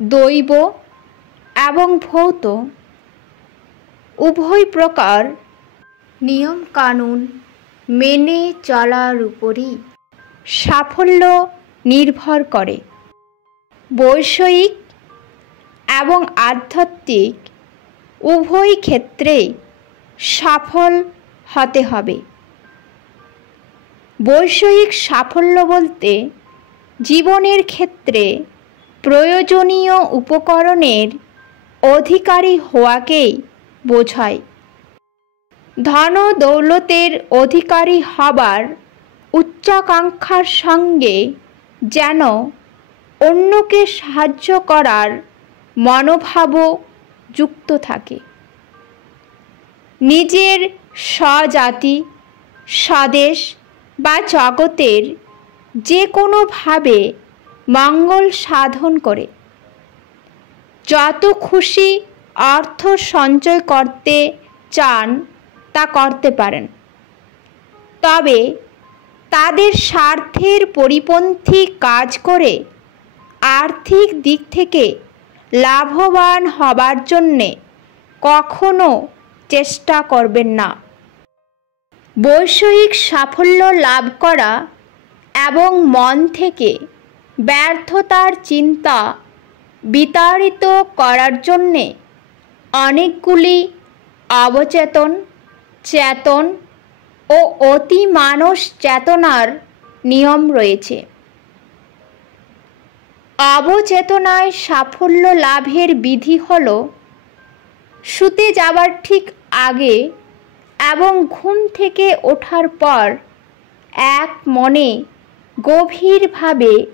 দৈব এবং ভৌত উভয় প্রকার নিয়ম কানুন মেনে চলার উপরই সাফল্য নির্ভর করে। বৈষয়িক এবং আধ্যাত্মিক উভয় ক্ষেত্রেই সফল হতে হবে। বৈষয়িক সাফল্য বলতে জীবনের ক্ষেত্রে প্রয়োজনীয় উপকরণের অধিকারী হওয়াকেই বোঝায়। ধন দৌলতের অধিকারী হবার উচ্চাকাঙ্ক্ষার সঙ্গে যেন অন্যকে সাহায্য করার মনোভাবও যুক্ত থাকে। নিজের স্বজাতি স্বদেশ বা জগতের যে কোনোভাবে মঙ্গল সাধন করে যত খুশি অর্থ সঞ্চয় করতে চান তা করতে পারেন, তবে তাদের স্বার্থের পরিপন্থী কাজ করে আর্থিক দিক থেকে লাভবান হবার জন্যে কখনো চেষ্টা করবেন না। বৈষয়িক সাফল্য লাভ করা এবং মন থেকে ব্যর্থতার চিন্তা বিতাড়িত করার জন্যে অনেকগুলি অবচেতন, চেতন ও অতিমানস চেতনার নিয়ম রয়েছে। অবচেতনায় সাফল্য লাভের বিধি হল শুতে যাবার ঠিক আগে এবং ঘুম থেকে ওঠার পর এক মনে গভীরভাবে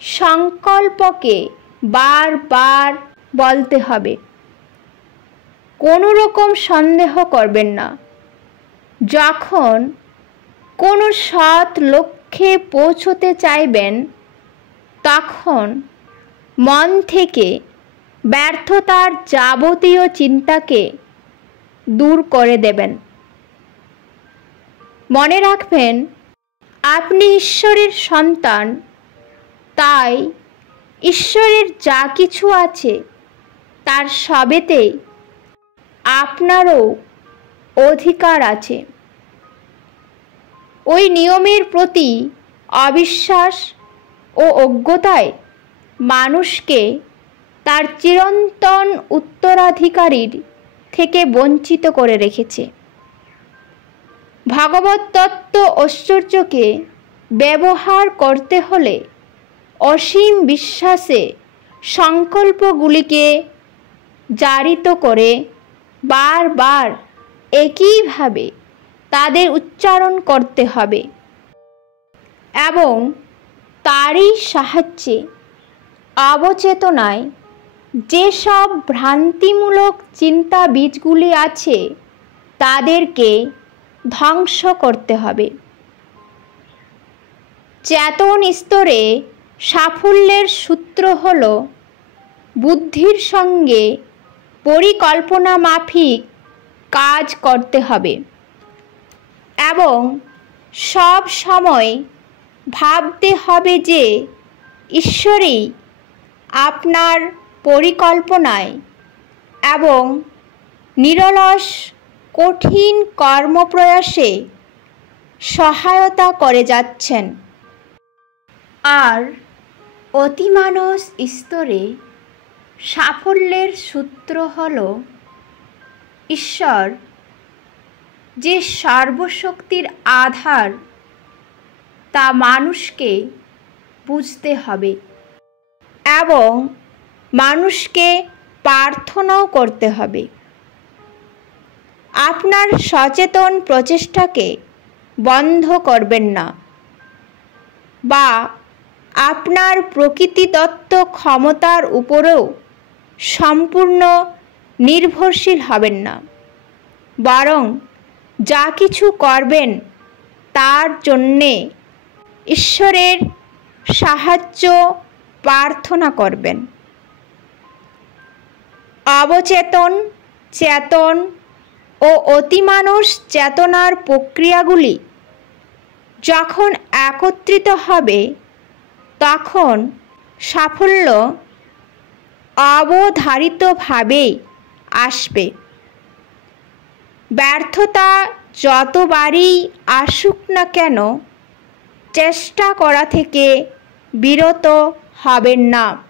সংকল্পকে বারবার বলতে হবে। কোনো রকম সন্দেহ করবেন না। যখন কোনো সৎ লক্ষ্যে পৌঁছতে চাইবেন তখন মন থেকে ব্যর্থতার যাবতীয় চিন্তাকে দূর করে দেবেন। মনে রাখবেন, আপনি ঈশ্বরের সন্তান, তাই ঈশ্বরের যা কিছু আছে তার সবেতেই আপনারও অধিকার আছে। ওই নিয়মের প্রতি অবিশ্বাস ও অজ্ঞতায় মানুষকে তার চিরন্তন উত্তরাধিকারীর থেকে বঞ্চিত করে রেখেছে। ভগবত তত্ত্ব ঐশ্বর্যকে ব্যবহার করতে হলে অসীম বিশ্বাসে সংকল্পগুলিকে জারিত করে বারবার একইভাবে তাদের উচ্চারণ করতে হবে এবং তারই সাহায্যে অবচেতনায় যেসব ভ্রান্তিমূলক চিন্তা বীজগুলি আছে তাদেরকে ধ্বংস করতে হবে। চেতন স্তরে সাফল্যের সূত্র হল বুদ্ধির সঙ্গে পরিকল্পনা মাফিক কাজ করতে হবে এবং সব সময় ভাবতে হবে যে ঈশ্বরই আপনার পরিকল্পনায় এবং নিরলস কঠিন কর্মপ্রয়াসে সহায়তা করে যাচ্ছেন। আর অতিমানস স্তরে সাফল্যের সূত্র হল ঈশ্বর যে সর্বশক্তির আধার তা মানুষকে বুঝতে হবে এবং মানুষকে প্রার্থনাও করতে হবে। আপনার সচেতন প্রচেষ্টাকে বন্ধ করবেন না বা আপনার প্রকৃতিদত্ত ক্ষমতার উপরেও সম্পূর্ণ নির্ভরশীল হবেন না, বরং যা কিছু করবেন তার জন্যে ঈশ্বরের সাহায্য প্রার্থনা করবেন। অবচেতন, চেতন ও অতিমানস চেতনার প্রক্রিয়াগুলি যখন একত্রিত হবে তখন সাফল্য অবধারিতভাবেই আসবে। ব্যর্থতা যতবারই আসুক না কেন, চেষ্টা করা থেকে বিরত হবেন না।